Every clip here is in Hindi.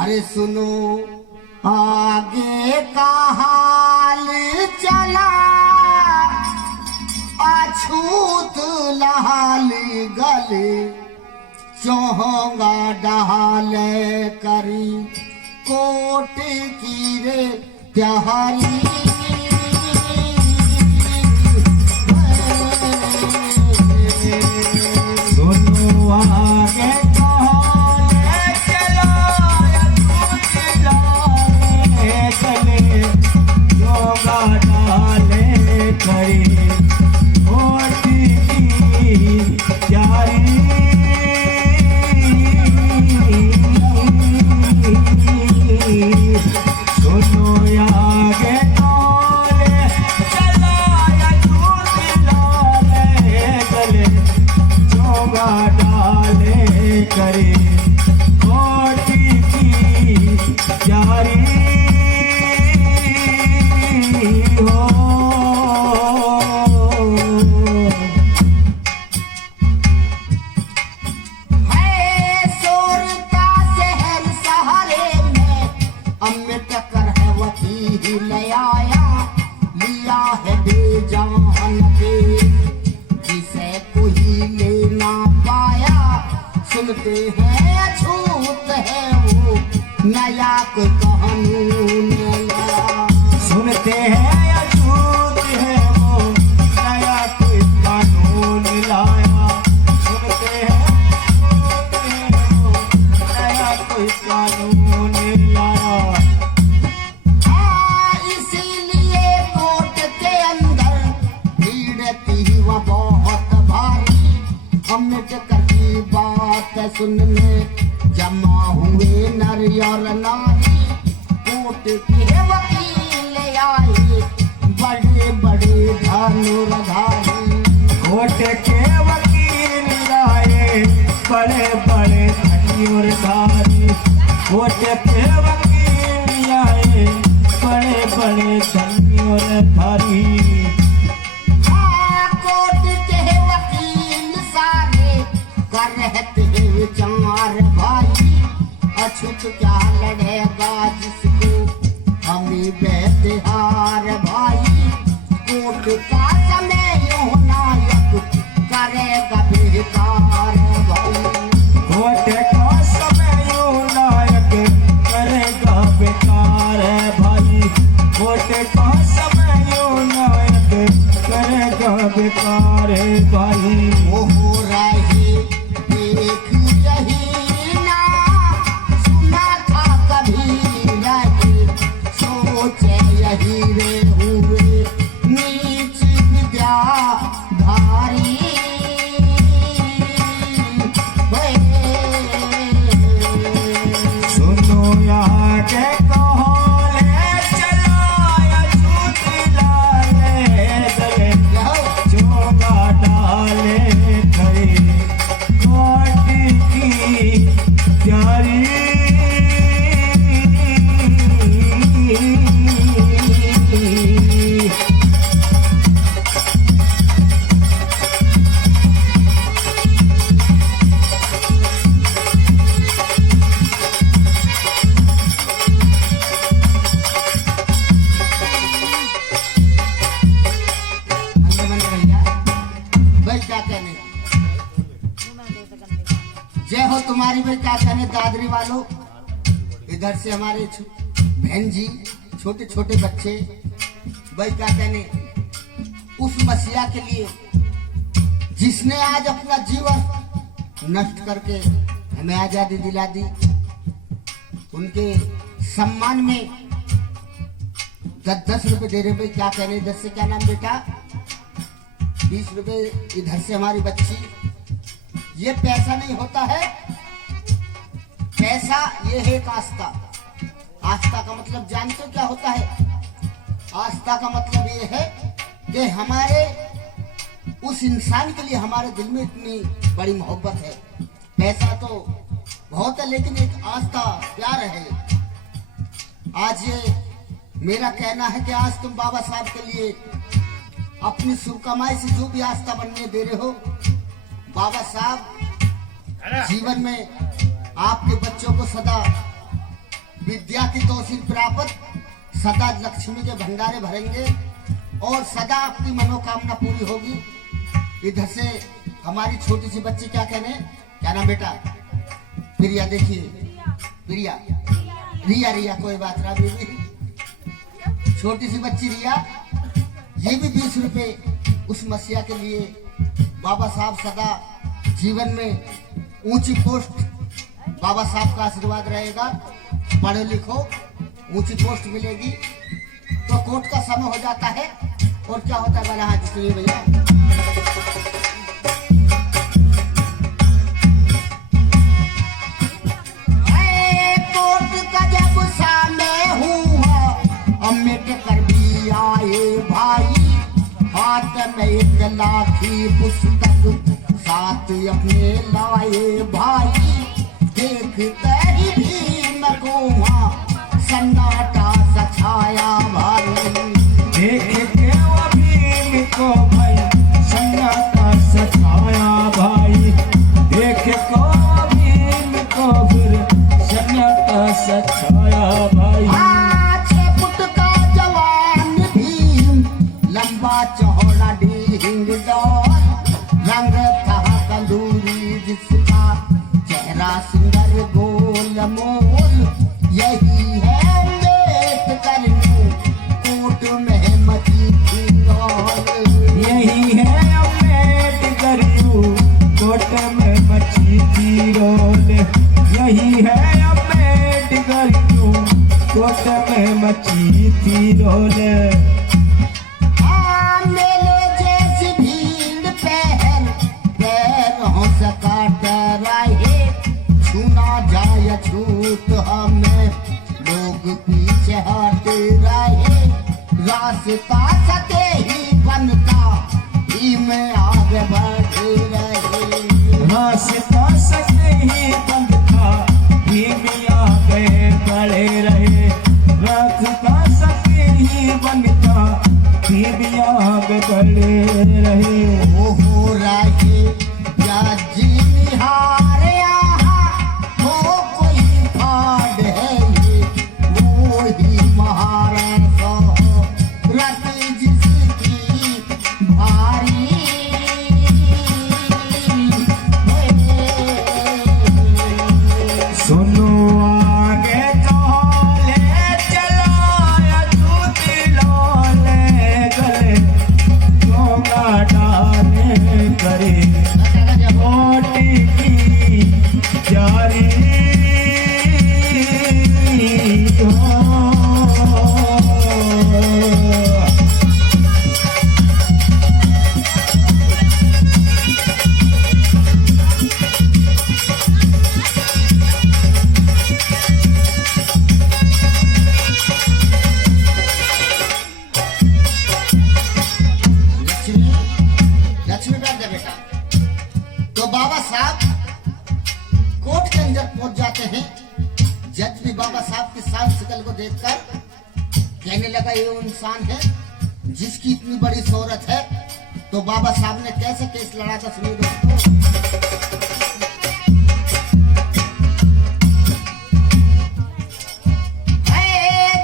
अरे सुनो आगे का हाल चला अछूत लाल गले चौहंगा डाल करी कोट की रे त्यारी सुनो आगे करे कोटी की यारी हो। है शोर का शहर सहारे में अम्बेडकर है वकील आया लिया है बेजान के जिसे कोई ले ना पाया सुनते हैं अछूत है वो नया कोई कानून लाया सुनते हैं अछूत है वो नया कोई कानून लाया सुनते हैं अछूत है वो नया कोई कानून लाया। इसीलिए कोर्ट के अंदर भीड़ थी वह बहुत भारी अम्बेडकर की बात सुनने जमा हुए नर और नारी कोर्ट के वकील आए बड़े बड़े धनुर्धारी कोर्ट के वकील आए बड़े बड़े धनुर्धारी कोर्ट के वकील आए बड़े बड़े धनुर्धारी। कोर्ट के वकील सारे कर रहते हैं विचार भाई अछूत क्या लड़ेगा जिसको हमें बेतिहार भाई कोर्ट का समय यो नायक करेगा बेकार भाई कोर्ट का समय यो नायक करेगा बेकार है भाई कोर्ट का समय यो नायक करेगा बेकार है भाई। वो हो रही देख यही ना सुना था कभी रही सोचे यही रे हुए नीच विद्याधारी सुनो यहाँ के कहोले चलाया छूट लाले गले चोगा डाले गए कोट की यारी जय हो तुम्हारी भाई क्या कहने दादरी वालों इधर से हमारे बहन जी छोटे छोटे बच्चे भाई क्या कहने उस मसीहा के लिए जिसने आज अपना जीवन नष्ट करके हमें आजादी दिला दी उनके सम्मान में 10-10 रुपए दे रहे भाई क्या कहने 10 से क्या नाम बेटा 20 रुपए इधर से हमारी बच्ची ये पैसा नहीं होता है पैसा ये है एक आस्था आस्था का मतलब जानते हो क्या होता है आस्था का मतलब ये है कि हमारे उस इंसान के लिए हमारे दिल में इतनी बड़ी मोहब्बत है पैसा तो बहुत है लेकिन एक आस्था प्यार है। आज ये मेरा कहना है कि आज तुम बाबा साहब के लिए अपनी शुभ कमाई से जो भी आस्था बनने दे रहे हो बाबा साहब जीवन में आपके बच्चों को सदा विद्या की तौसील प्राप्त, सदा लक्ष्मी के भंडारे भरेंगे और सदा अपनी मनोकामना पूरी होगी। इधर से हमारी छोटी सी बच्ची क्या कहने, क्या नाम बेटा? प्रिया। देखिए प्रिया, रिया, रिया कोई बात ना बीबी, छोटी सी बच्ची रिया, ये भी 20 रुपए उस मसीहा के लिए। बाबा साहब सदा जीवन में ऊंची पोस्ट, बाबा साहब का आशीर्वाद रहेगा, पढ़ो लिखो ऊंची पोस्ट मिलेगी। तो कोर्ट का समय हो जाता है और क्या होता है? हाँ जी सुनिए भैया। कोर्ट का जब समय हुआ, अम्बेडकर भी आए भाई, हाथ में एक लाठी पुस्तक साथ अपने लाए भाई। देखते ही भीम को वहाँ सन्नाटा सा छाया भाई। देख के वो भीम को भाई सन्नाटा सा छाया भाई। देख को भीम को फिर सन्नाटा सा छाया भाई। 6 फुट का जवान भीम, लंबा चौड़ा ढींग दौड़, रंग था कंदूरी जिसका, चेहरा सुंदर गोल मोल। यही है अम्बेडकर कोट में मची थी रोल। यही है अम्बेडकर कोट में मची थी रोल। यही है अम्बेडकर कोट में मची थी रोल। मेले जैसी भीड़ पैरों से काट रहे, छूना जाए छूट हमें, लोग पीछे हट रहे। रास्ता सके ही बनता, में आगे बढ़ रहे। रास्ता सके ही बंद था, भी आगे बढ़े रहे। रास्ता सके ही बंद था, भी आगे बढ़े रहे। ओ हो रहे जज निहार यहाँ, हो कोई फाड़ है ये, वो ही महाराज रत जिसकी भारी। सुनो आगे चले चलो, जूती लोले गले, चोगा डाले करे, मोटी की जारी हो। लक्ष्मी बैठ जा बेटा। तो बाबा साहब कोर्ट के अंदर पहुंच जाते हैं। जज भी बाबा साहब की शान शकल को देखकर कहने लगा, ये वो इंसान है जिसकी इतनी बड़ी शोहरत है। तो बाबा साहब ने कैसे केस लड़ा था सुनिए दोस्तों।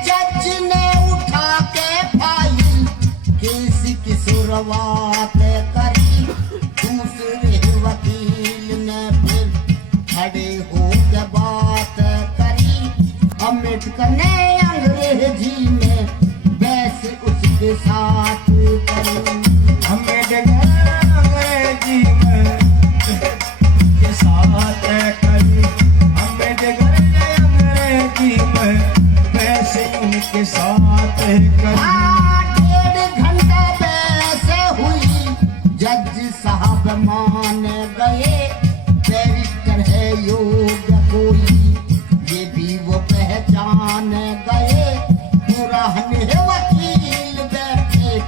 जज ने उठा के फाइल केस की शुरुआत करी। दूसरे वकील ने फिर खड़े होकर बात करी। अम्बेडकर ने अंग्रेजी में बहस उसके साथ करी। अम्बेडकर अंग्रेजी में के साथ करी। अम्बेडकर ने अंग्रेजी में पैसे उनके साथ करी। 1.5 घंटा बहस हुई, जज साहब मान गए। बैरिस्टर है योग कोई, ये भी वो पहचान गए। पुराने वकील बैठे,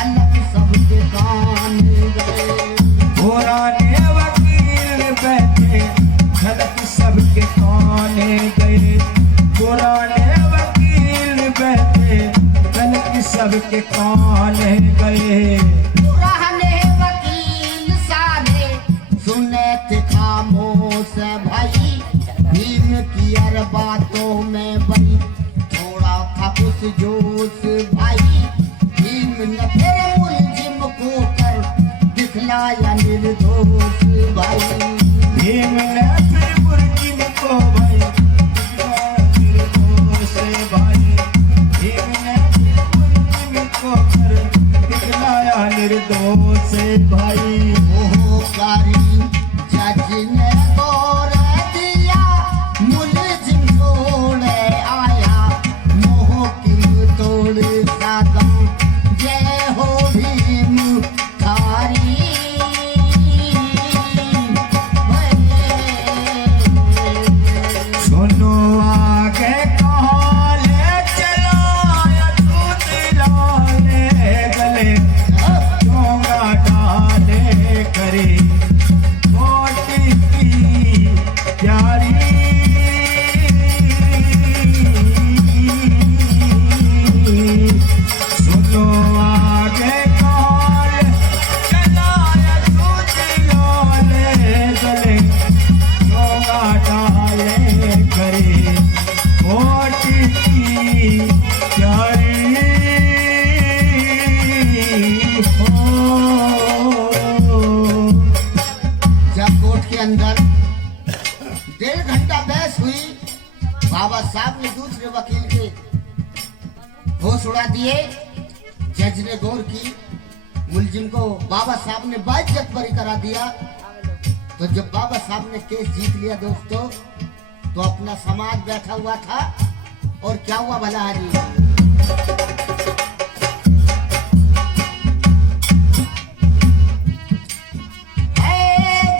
अलग सबके कान गए। पुराने वकील बैठे, गलत सबके कान गए। पुराने वकील बैठे, गलत सबके कान गए। पुराने वकील सारे सुने थे खामोश भाई, भीम की हर बातों में बाबा साहब ने दूसरे वकील के होश उड़ा दिए। जज ने गौर की, मुलजिम को बाबा साहब ने बाइज्जत बरी करा दिया। तो जब बाबा साहब ने केस जीत लिया दोस्तों, तो अपना समाज बैठा हुआ था और क्या हुआ भला हरी,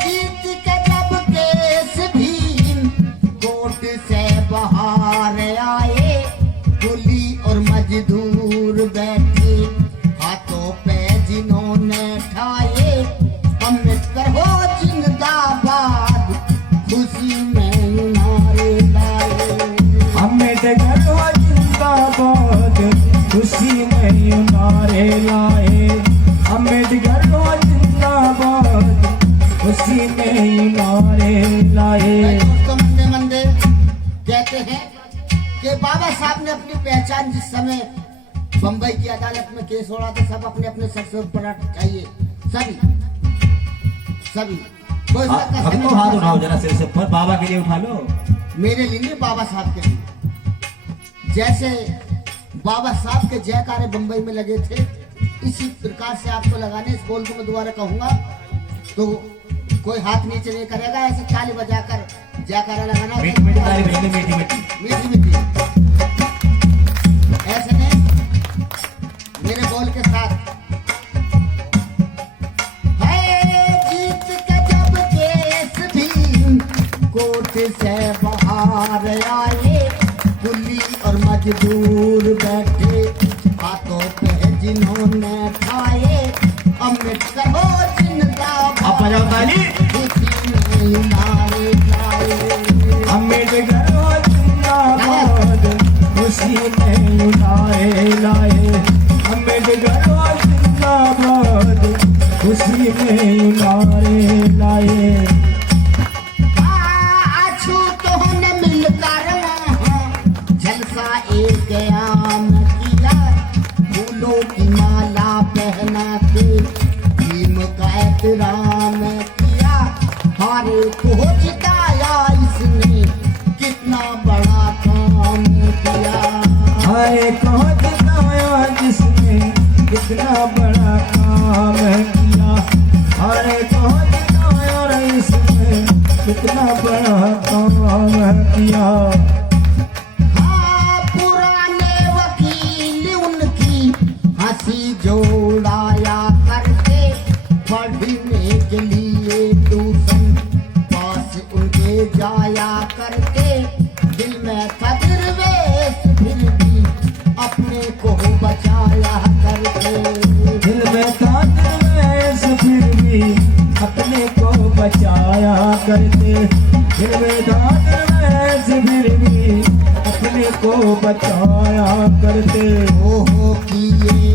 जीत के जब केस भी कोर्ट से बाहर आए, कुली और मजदूर बैठे हाथों पे जिन्होंने ठाए, अम्बेडकर हो जिंदाबाद, खुशी में नारे लाए। अम्बेडकर हो जिंदाबाद, खुशी में नारे लाए। अम्बेडकर हो जिंदाबाद, खुशी में नारे लाए। दोस्तों मंदे मंदे कहते हैं कि बाबा साहब ने अपनी पहचान जिस समय बंबई की अदालत में केस हो रहा था, सब अपने अपने सर से ऊपर उठाइए, सभी कोई हमको हाथ उठाओ जरा सिर से ऊपर, बाबा के लिए उठा लो। मेरे लिए, बाबा साहब के लिए। जैसे बाबा साहब के जयकारे बंबई में लगे थे, इसी प्रकार से आपको लगाने। इस बोल को मैं दोबारा कहूंगा तो कोई हाथ नीचे नहीं करेगा, ऐसे ताली बजाकर जयकारा लगाना। मीठी मीठी ताली बजेंगे, मीठी मीठी मीठी मीठी ऐसे नहीं, मेरे बोल के साथ। जीत के जब केस भी कोर्ट से बाहर आए, कुली और मजदूर बैठे हाथों पे जिन्होंने ठाए, अम्बेडकर हो जिंदाबाद, आप बजाओ ताली। खुशी में नारे लाए। अम्बेडकर हो जिंदाबाद, खुशी में नारे लाए। अम्बेडकर हो जिंदाबाद, खुशी में नारे लाए। अछूतों ने मिलकर जलसा एक आम किया, फूलों की माला पहना के भीम का एहतराम किया। हारे को जिताया इसने, कितना बड़ा काम किया। हाय कहाँ जिताया जिसने, कितना बड़ा काम किया। हाय कहाँ जिताया इसने, कितना बड़ा काम किया। हाँ, पुराने वकील उनकी हंसी जोड़ाया करते, पढ़ने के लिए ट्यूशन पास उनके जाया करते। दिल में था दरवेश फिर भी अपने को बचाया करते। दिल में था दरवेश फिर भी अपने को बचाया करते। दिल में था दरवेश फिर भी अपने को बचाया करते। ओहो किए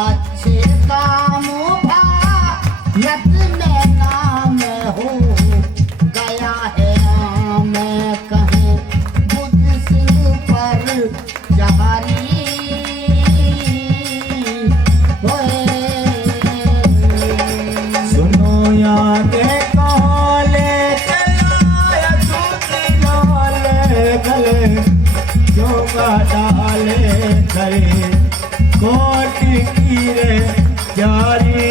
अच्छे कामों भारत में नाम हो गया है आम, कहें बुद्ध सिंह पर जहारी होए। सुनो यादें कहाँ ले चलाया तूने लाले गले, जोगा डाले करे कोट की रे जारी।